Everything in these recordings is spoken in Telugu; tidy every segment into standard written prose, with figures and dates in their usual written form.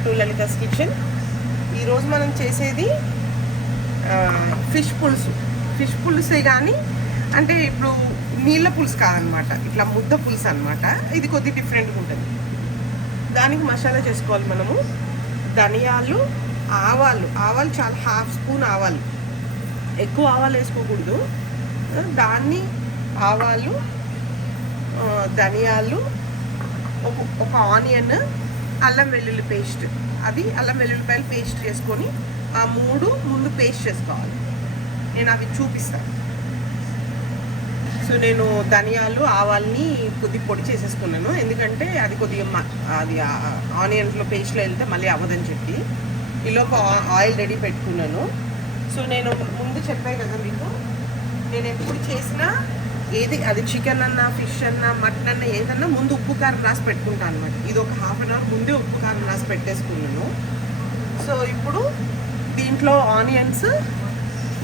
Back to Lalitha's kitchen. ఈరోజు మనం చేసేది ఫిష్ పులుసే, కానీ అంటే ఇప్పుడు నీళ్ళ పులుసు కాదనమాట, ఇట్లా ముద్ద పులుసు అనమాట. ఇది కొద్దిగా డిఫరెంట్గా ఉంటుంది. దానికి మసాలా చేసుకోవాలి మనము. ధనియాలు, ఆవాలు చాలా, హాఫ్ స్పూన్ ఆవాలు, ఎక్కువ ఆవాలు వేసుకోకూడదు. దాన్ని ఆవాలు, ధనియాలు, ఒక ఆనియన్, అల్లం వెల్లుల్లి పేస్ట్, అది అల్లం వెల్లుల్లిపాయలు పేస్ట్ చేసుకొని ఆ మూడు ముందు పేస్ట్ చేసుకోవాలి. నేను అవి చూపిస్తాను. సో నేను ధనియాలు, ఆవాల్ని కొద్దిగా పొడి చేసేసుకున్నాను, ఎందుకంటే అది కొద్దిగా అది ఆనియన్స్లో పేస్ట్లో వెళ్తే మళ్ళీ అవ్వదని చెప్పి. ఈలోపు ఆయిల్ రెడీ పెట్టుకున్నాను. సో నేను ముందు చెప్పాను కదా మీకు, నేను ఎప్పుడు చేసినా ఏది అది చికెన్ అన్నా, ఫిష్ అన్నా, మటన్ అన్నా, ఏదన్నా ముందు ఉప్పు కారం రాసి పెట్టుకుంటాను అనమాట. ఇది ఒక హాఫ్ అన్ అవర్ ముందే ఉప్పు కారం రాసి పెట్టేసుకున్నాను. సో ఇప్పుడు దీంట్లో ఆనియన్స్,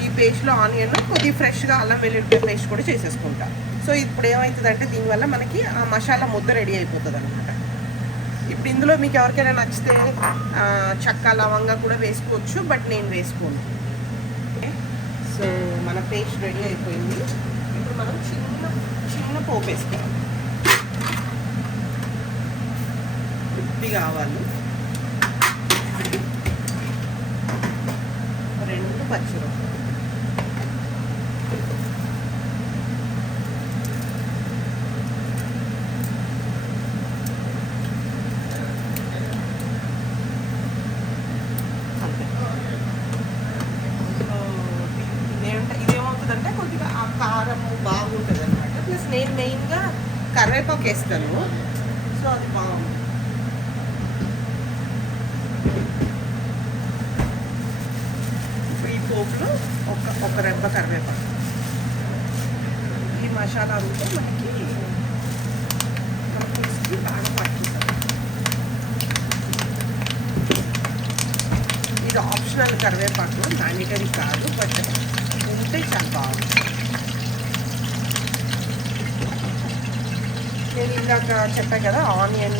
ఈ పేస్ట్లో ఆనియన్, కొద్దిగా ఫ్రెష్గా అల్లం వెల్లుల్లి పేస్ట్ కూడా చేసేసుకుంటా. సో ఇప్పుడు ఏమవుతుందంటే దీనివల్ల మనకి ఆ మసాలా ముద్ద రెడీ అయిపోతుంది అనమాట. ఇప్పుడు ఇందులో మీకు ఎవరికైనా నచ్చితే చెక్క, లవంగా కూడా వేసుకోవచ్చు, బట్ నేను వేసుకోను. సో మన పేస్ట్ రెడీ అయిపోయింది. ఇప్పుడు మనం చిన్న పోపు వేసుకోవాలి. కొద్దిగా ఆవాలు, 2 పచ్చిమిరపకాయలు, ఇదేమవుతుందంటే కొద్దిగా ఆ కారము బాగుంటుంది అనమాట. ప్లస్ నేను మెయిన్గా కరివేపాకు వేస్తాను, సో అది బాగుంటుంది. ఈ పోపులో ఒక రెబ్బ కరివేపాకు. ఈ మసాలా ఉంటే మనకి పులుసుకి బాగా పట్టుకుంటుంది. ఇది ఆప్షనల్ కరివేపాకు, మ్యాండేటరీ కాదు, బట్ ఉంటే చాలా బాగుంటుంది. నేను ఇందాక చెప్పాను కదా, ఆనియన్,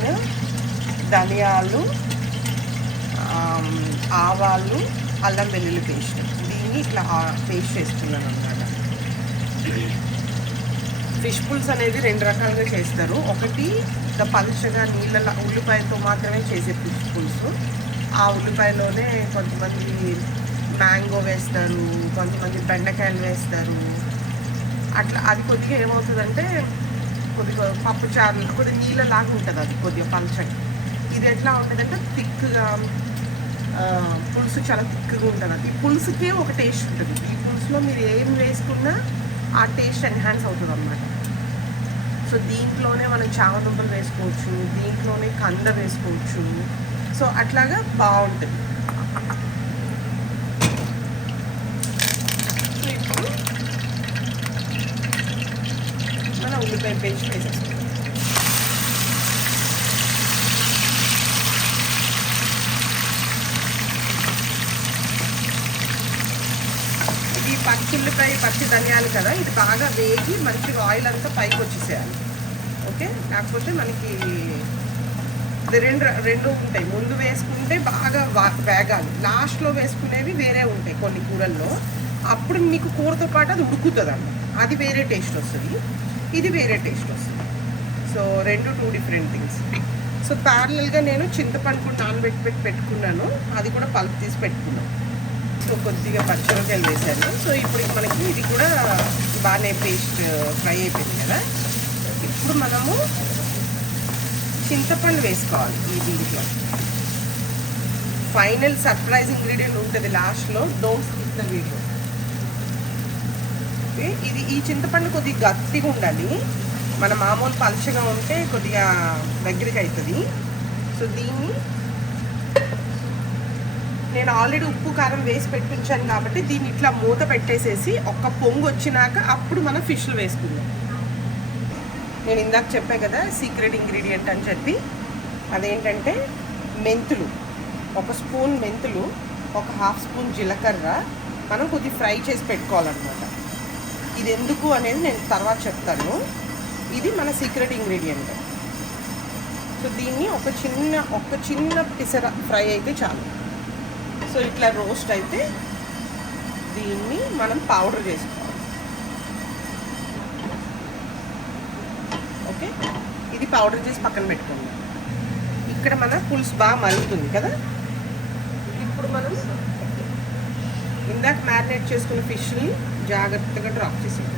ధనియాలు, ఆవాలు, అల్లం వెల్లుల్లి పేస్ట్, దీన్ని ఇట్లా పేస్ట్ చేస్తున్నాను అన్నమాట. ఫిష్ పులుసు అనేది 2 రకాలుగా చేస్తారు. ఒకటి పలుచగా నీళ్ళ ఉల్లిపాయతో మాత్రమే చేసే ఫిష్ పులుసు. ఆ ఉల్లిపాయలోనే కొంతమంది మ్యాంగో వేస్తారు, కొంతమంది బెండకాయలు వేస్తారు. అట్లా అది కొద్దిగా ఏమవుతుందంటే కొద్దిగా పప్పు చారు కొద్దిగా నీళ్ళలాగా ఉంటుంది, అది కొద్దిగా పలుచగా. ఇది ఎట్లా ఉంటుందంటే థిక్గా, పులుసు చాలా థిక్గా ఉంటుంది. అది ఈ పులుసుకే ఒక టేస్ట్ ఉంటుంది. ఈ పులుసులో మీరు ఏం వేసుకున్నా ఆ టేస్ట్ ఎన్హాన్స్ అవుతుంది అన్నమాట. సో దీంట్లోనే మనం చామదుంపలు వేసుకోవచ్చు, దీంట్లోనే కంద వేసుకోవచ్చు. సో అట్లాగా బాగుంటుంది. సో ఇప్పుడు మన ఉల్లిపాయ పేస్ట్ వేసేస్తాం. పచ్చిల్లిపాయ, పచ్చి ధనియాలు కదా, ఇది బాగా వేగి మంచిగా ఆయిల్ అంతా పైకి వచ్చేసేయాలి. ఓకే, కాకపోతే మనకి రెండు ఉంటాయి. ముందు వేసుకుంటే బాగా వేగాలి, లాస్ట్లో వేసుకునేవి వేరే ఉంటాయి కొన్ని కూరల్లో. అప్పుడు మీకు కూరతో పాటు అది ఉడుకుతుంది అన్నమాట. అది వేరే టేస్ట్ వస్తుంది, ఇది వేరే టేస్ట్ వస్తుంది. So 2 different things. సో ప్యారలల్గా నేను చింతపండు కూడా నానబెట్టి పెట్టుకున్నాను, అది కూడా పల్ప్ తీసి పెట్టుకున్నాను. సో కొద్దిగా పచ్చిమిరపకాయలు వేసాను. సో ఇప్పుడు మనకి ఇది కూడా బాగానే పేస్ట్ ఫ్రై అయిపోయింది కదా. ఇప్పుడు మనము చింతపండు వేసుకోవాలి. ఈ దీంట్లో ఫైనల్ సర్ప్రైజ్ ఇంగ్రీడియంట్ ఉంటుంది లాస్ట్లో, don't skip the video. Okay, ఇది ఈ చింతపండు కొద్దిగా గట్టిగా ఉండాలి. మన మామూలు పలుచగా ఉంటే కొద్దిగా దగ్గరికి అవుతుంది. సో దీన్ని నేను ఆల్రెడీ ఉప్పు కారం వేసి పెట్టించాను కాబట్టి దీన్ని ఇట్లా మూత పెట్టేసేసి ఒక పొంగు వచ్చినాక అప్పుడు మనం ఫిష్లు వేసుకుందాం. నేను ఇందాక చెప్పాను కదా సీక్రెట్ ఇంగ్రీడియంట్ అని చెప్పి, అదేంటంటే మెంతులు, 1 స్పూన్ మెంతులు, ఒక హాఫ్ స్పూన్ జీలకర్ర మనం కొద్దిగా ఫ్రై చేసి పెట్టుకోవాలన్నమాట. ఇది ఎందుకు అనేది నేను తర్వాత చెప్తాను. ఇది మన సీక్రెట్ ఇంగ్రీడియంట్. సో దీన్ని ఒక చిన్న పిసర ఫ్రై అయితే చాలు. సో ఇట్లా రోస్ట్ అయితే దీన్ని మనం పౌడర్ చేసుకోవాలి. ఓకే, ఇది పౌడర్ చేసి పక్కన పెట్టుకుందాం. ఇక్కడ మన పులుసు బాగా మరుగుతుంది కదా. ఇప్పుడు మనం ఇందాక మ్యారినేట్ చేసుకున్న ఫిష్ని జాగ్రత్తగా డ్రాప్ చేసేది.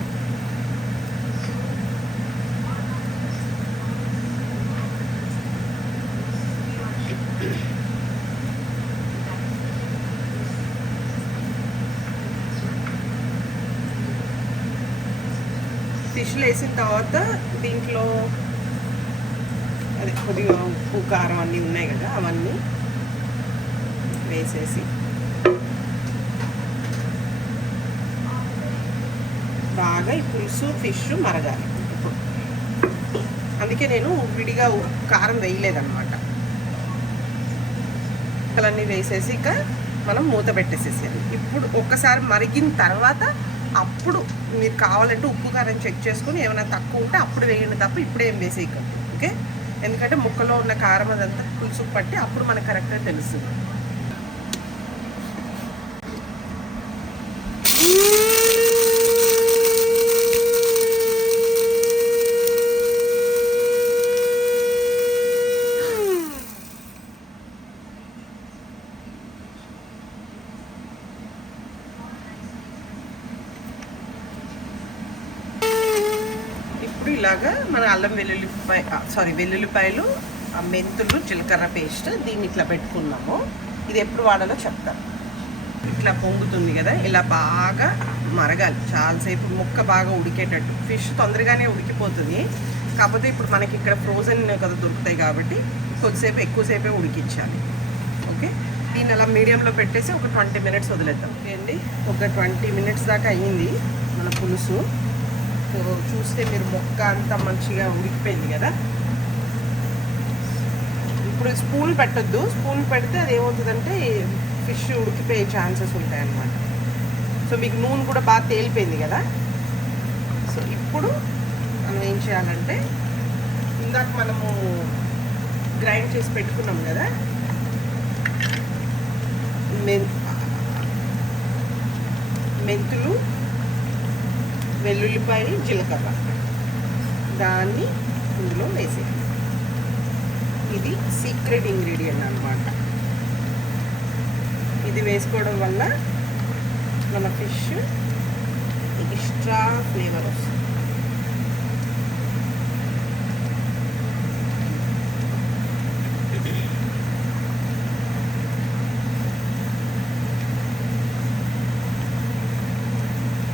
ఫిష్లు వేసిన తర్వాత దీంట్లో అది కొద్దిగా ఉప్పు కారం అన్నీ ఉన్నాయి కదా, అవన్నీ వేసేసి బాగా ఈ పులుసు ఫిష్ మరగాలి. అందుకే నేను విడిగా కారం వేయలేదన్నమాట. ముక్కలన్నీ వేసేసి ఇక మనం మూత పెట్టేసేసేది. ఇప్పుడు ఒక్కసారి మరిగిన తర్వాత అప్పుడు మీరు కావాలంటే ఉప్పు కారం చెక్ చేసుకుని ఏమైనా తక్కువ ఉంటే అప్పుడు వేయండి తప్ప ఇప్పుడే ఏం వేసేయకండి. ఓకే, ఎందుకంటే ముక్కలో ఉన్న కారం అదంతా పులుసు పట్టి అప్పుడు మనకు కరెక్ట్గా తెలుస్తుంది. ఇలాగా మన అల్లం వెల్లుల్లిపాయలు, మెంతులు, జీలకర్ర పేస్ట్ దీన్ని ఇట్లా పెట్టుకున్నాము. ఇది ఎప్పుడు వాడాలో చెప్తాను. ఇట్లా పొంగుతుంది కదా, ఇలా బాగా మరగాలి చాలాసేపు, ముక్క బాగా ఉడికేటట్టు. ఫిష్ తొందరగానే ఉడికిపోతుంది, కాకపోతే ఇప్పుడు మనకి ఇక్కడ ఫ్రోజన్ కదా దొరుకుతాయి కాబట్టి కొద్దిసేపు ఎక్కువసేపే ఉడికించాలి. ఓకే, దీన్ని అలా మీడియంలో పెట్టేసి ఒక 20 minutes వదిలేద్దాం. ఓకే అండి, ఒక 20 minutes దాకా అయ్యింది మన పులుసు. చూస్తే మీరు ముక్క అంతా మంచిగా ఉడికిపోయింది కదా. ఇప్పుడు స్పూన్ పెట్టద్దు, స్పూన్ పెడితే అది ఏమవుతుందంటే ఫిష్ ఉడికిపోయే ఛాన్సెస్ ఉంటాయన్నమాట. సో మీకు నూనె కూడా బాగా తేలిపోయింది కదా. సో ఇప్పుడు మనం ఏం చేయాలంటే ఇందాక మనము గ్రైండ్ చేసి పెట్టుకున్నాం కదా మెంతులు, వెల్లుల్లిపాయ, జీలకర్ర, దాన్ని ఇందులో వేసేయాలి. ఇది సీక్రెట్ ఇంగ్రీడియంట్ అన్నమాట. ఇది వేసుకోవడం వల్ల మన ఫిష్ ఎక్స్ట్రా ఫ్లేవర్ వస్తుంది.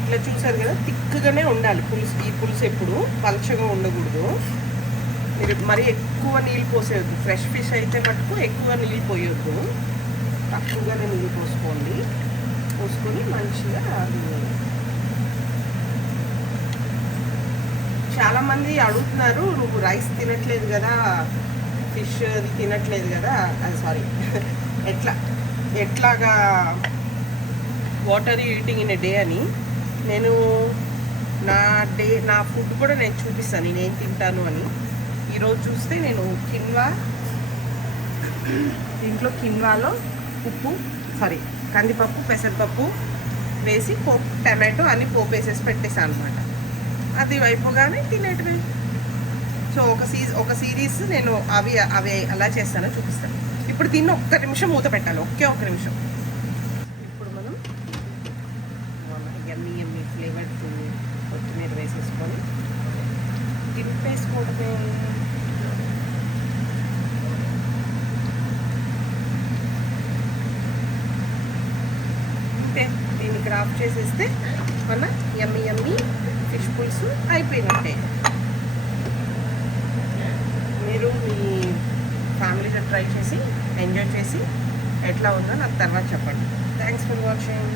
ఇట్లా చూసారు కదా, తిక్కుగానే ఉండాలి పులుసు. ఈ పులుసు ఎప్పుడు పలచగా ఉండకూడదు. మీరు మరీ ఎక్కువ నీళ్ళు పోసేయద్దు. ఫ్రెష్ ఫిష్ అయితే మటుకు ఎక్కువ నీళ్ళు పోయొద్దు, తక్కువగానే నీళ్ళు పోసుకొని మంచిగా అది. చాలామంది అడుగుతున్నారు, నువ్వు రైస్ తినట్లేదు కదా, ఫిష్ అది తినట్లేదు కదా, అది సారీ ఎట్లాగా what are you eating in a day అని. నేను నా ఫుడ్ కూడా నేను చూపిస్తాను నేనేం తింటాను అని. ఈరోజు చూస్తే నేను దీంట్లో కిన్వాలో కందిపప్పు, పెసరపప్పు వేసి టమాటో అన్ని పోపు వేసేసి పెట్టేసాను అనమాట. అది అయిపోగానే తినేటివి. సో ఒక సిరీస్ నేను అవి అలా చేస్తానో చూపిస్తాను. ఇప్పుడు దీన్ని 1 నిమిషం మూత పెట్టాలి. ఒక్క నిమిషం. ఇప్పుడు మనం యమ్మీ ఫ్లేవర్డ్ కొత్తిమీర వేసేసుకొని దింపేసుకోవడమే. అంతే, దీన్ని ఇక్కడ ఆఫ్ చేసేస్తే మన యమ్మీ ఫిష్ పులుసు అయిపోయినట్టే. మీరు మీ ఫ్యామిలీతో ట్రై చేసి ఎంజాయ్ చేసి ఎట్లా ఉందో నాకు తర్వాత చెప్పండి. Thanks for watching.